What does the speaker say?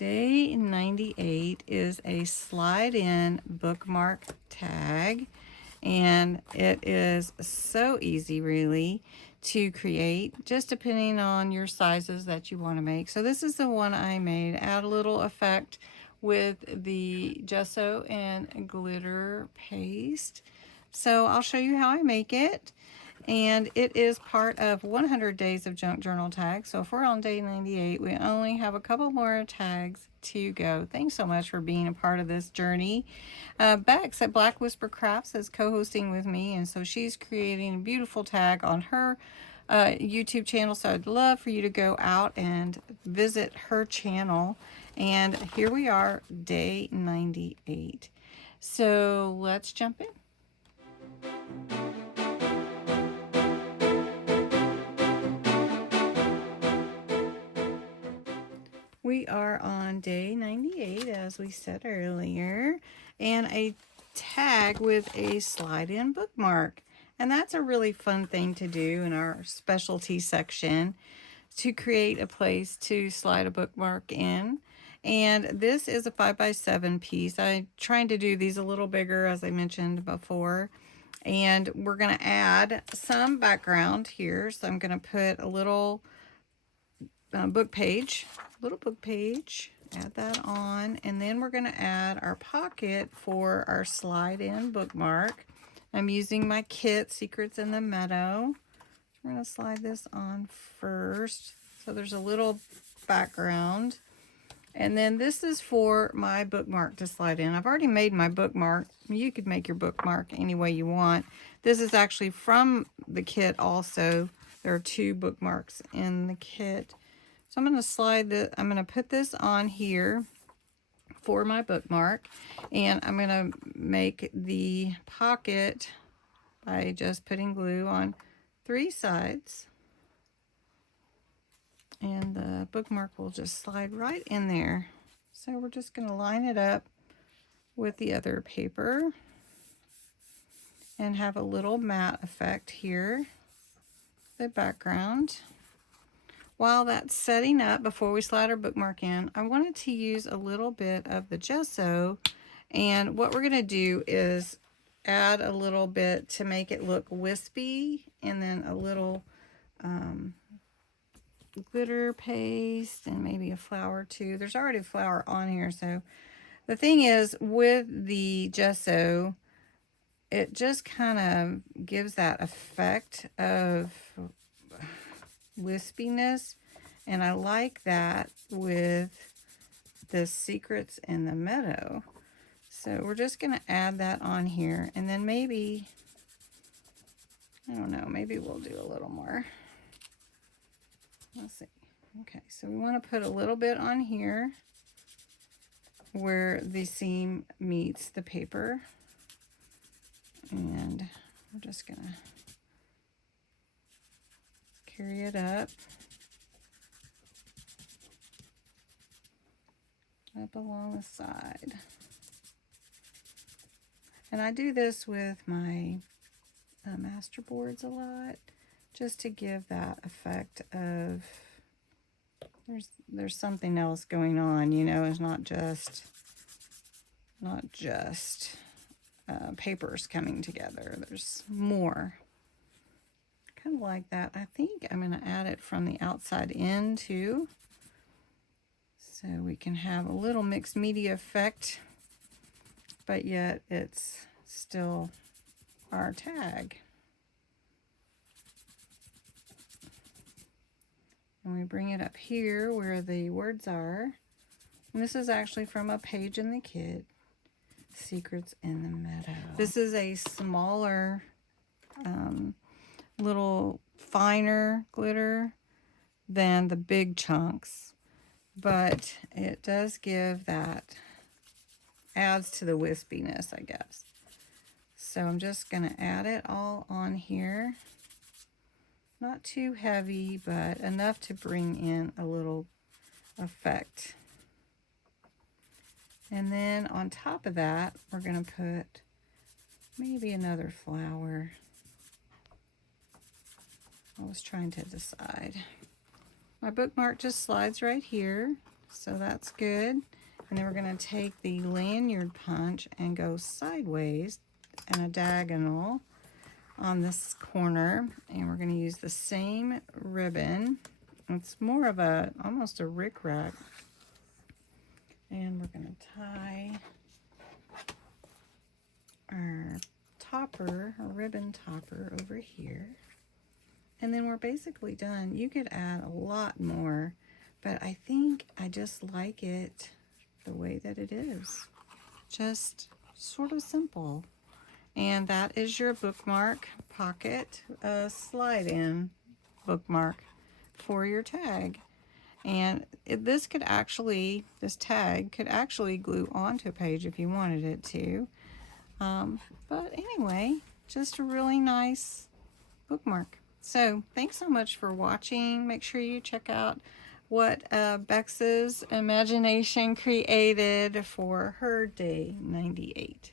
Day 98 is a slide-in bookmark tag, and it is so easy really to create, just depending on your sizes that you want to make. So this is the one I made. Add a little effect with the gesso and glitter paste. So I'll show you how I make it. And it is part of 100 days of junk journal tags. So if we're on day 98, we only have a couple more tags to go. Thanks so much for being a part of this journey. Bexx at Black Whisper Crafts is co-hosting with me, and so she's creating a beautiful tag on her YouTube channel. So I'd love for you to go out and visit her channel. And here we are, day 98. So let's jump in. We are on day 98, as we said earlier, and a tag with a slide-in bookmark. And that's a really fun thing to do in our specialty section, to create a place to slide a bookmark in. And this is a 5x7 piece. I'm trying to do these a little bigger, as I mentioned before. And we're going to add some background here. So I'm going to put a little book page, add that on, and then we're going to add our pocket for our slide-in bookmark. I'm using my kit, Secrets in the Meadow. We're going to slide this on first, so there's a little background. And then this is for my bookmark to slide in. I've already made my bookmark. You could make your bookmark any way you want. This is actually from the kit also. There are 2 bookmarks in the kit. So I'm going to I'm going to put this on here for my bookmark, and I'm going to make the pocket by just putting glue on 3 sides, and the bookmark will just slide right in there. So we're just going to line it up with the other paper and have a little matte effect here, the background. While that's setting up, before we slide our bookmark in, I wanted to use a little bit of the gesso, and what we're going to do is add a little bit to make it look wispy, and then a little glitter paste, and maybe a flower too. There's already a flower on here, so the thing is, with the gesso, it just kind of gives that effect of wispiness, and I like that with the Secrets in the Meadow. So we're just going to add that on here, and then maybe, I don't know, maybe we'll do a little more. Let's see. Okay, so we want to put a little bit on here where the seam meets the paper, and we're just going to carry it up along the side. And I do this with my master boards a lot, just to give that effect of there's something else going on, you know. It's not just papers coming together. There's more. Kind of like that. I think I'm going to add it from the outside in too, so we can have a little mixed media effect, but yet it's still our tag. And we bring it up here where the words are, and this is actually from a page in the kit, Secrets in the Meadow. This is a smaller little finer glitter than the big chunks, but it does give that, adds to the wispiness, I guess. So I'm just going to add it all on here, not too heavy, but enough to bring in a little effect. And then on top of that, we're going to put maybe another flower. I was trying to decide. My bookmark just slides right here. so that's good. And then we're going to take the lanyard punch and go sideways and a diagonal on this corner, and we're going to use the same ribbon. It's more of a almost a rickrack, and we're going to tie our topper, our ribbon topper, over here, and then we're basically done. You could add a lot more, but I think I just like it the way that it is, just sort of simple. And that is your bookmark pocket slide-in bookmark for your tag. And this tag could actually glue onto a page if you wanted it to. But anyway, just a really nice bookmark. So thanks so much for watching. Make sure you check out what Bexx's imagination created for her day 98.